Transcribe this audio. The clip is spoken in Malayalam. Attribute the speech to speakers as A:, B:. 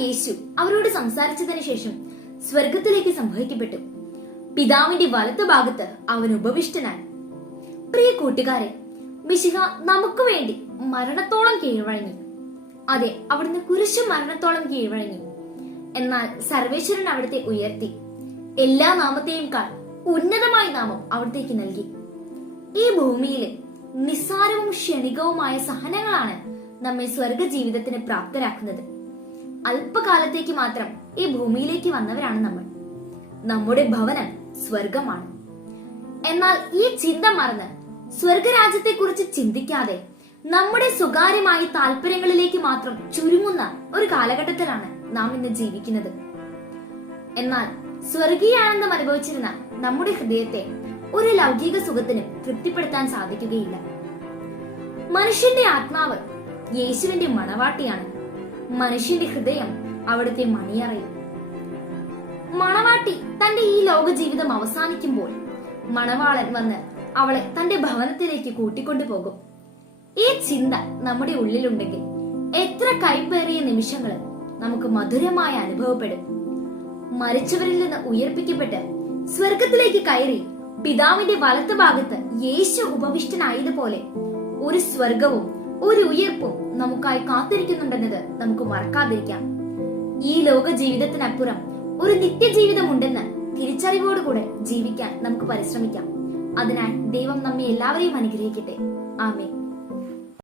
A: യേശു അവരോട് സംസാരിച്ചതിന് ശേഷം സ്വർഗത്തിലേക്ക് സംഭവിക്കപ്പെട്ടു. പിതാവിന്റെ വലത്ത് ഭാഗത്ത് അവൻ ഉപവിഷ്ടനായി. പ്രിയ കൂട്ടുകാരെ മിശിഹ നമുക്ക് വേണ്ടി മരണത്തോളം കീഴ്വഴങ്ങി. അതെ അവിടുന്ന് കുരിശു മരണത്തോളം കീഴ്വഴങ്ങി. എന്നാൽ സർവേശ്വരൻ അവിടുത്തെ ഉയർത്തി. എല്ലാ നാമത്തെയും കാൾ ഉന്നതമായ നാമം അവിടത്തേക്ക് നൽകി. ഈ ഭൂമിയിലെ നിസ്സാരവും ക്ഷണികവുമായ സഹനങ്ങളാണ് നമ്മെ സ്വർഗ ജീവിതത്തിന് പ്രാപ്തരാക്കുന്നത്. അല്പകാലത്തേക്ക് മാത്രം ഈ ഭൂമിയിലേക്ക് വന്നവരാണ് നമ്മൾ. നമ്മുടെ ഭവനം സ്വർഗമാണ് എന്നാൽ ഈ ചിന്ത മറന്ന് സ്വർഗരാജ്യത്തെ കുറിച്ച് ചിന്തിക്കാതെ നമ്മുടെ സ്വകാര്യമായ താല്പര്യങ്ങളിലേക്ക് മാത്രം ചുരുങ്ങുന്ന ഒരു കാലഘട്ടത്തിലാണ് നാം ഇന്ന് ജീവിക്കുന്നത്. എന്നാൽ സ്വർഗീയ ആനന്ദം അനുഭവിച്ചിരുന്ന നമ്മുടെ ഹൃദയത്തെ ഒരു ലൗകിക സുഖത്തിനും തൃപ്തിപ്പെടുത്താൻ സാധിക്കുകയില്ല. മനുഷ്യന്റെ ആത്മാവ് യേശുവിന്റെ മണവാട്ടിയാണ്. മനുഷ്യന്റെ ഹൃദയം അവിടുത്തെ മണിയറയും. മണവാട്ടി തന്റെ ഈ ലോക ജീവിതം അവസാനിക്കുമ്പോൾ മണവാളൻ വന്ന് അവളെ തന്റെ ഭവനത്തിലേക്ക് കൂട്ടിക്കൊണ്ടു പോകും. ഈ ചിന്ത നമ്മുടെ ഉള്ളിലുണ്ടെങ്കിൽ എത്ര കൈപ്പേറിയ നിമിഷങ്ങൾ നമുക്ക് മധുരമായി അനുഭവപ്പെടും. മരിച്ചവരിൽ നിന്ന് ഉയർപ്പിക്കപ്പെട്ട് സ്വർഗത്തിലേക്ക് കയറി പിതാവിന്റെ വലത്ത് ഭാഗത്ത് യേശു ഉപവിഷ്ടനായതുപോലെ ഒരു സ്വർഗവും ഒരു ഉയർപ്പും നമുക്കായി കാത്തിരിക്കുന്നുണ്ടെന്നത് നമുക്ക് മറക്കാതിരിക്കാം. ഈ ലോക ജീവിതത്തിനപ്പുറം ഒരു നിത്യജീവിതമുണ്ടെന്ന് തിരിച്ചറിവോടുകൂടെ ജീവിക്കാൻ നമുക്ക് പരിശ്രമിക്കാം. അതിനാൽ ദൈവം നമ്മെ എല്ലാവരെയും അനുഗ്രഹിക്കട്ടെ. ആമേ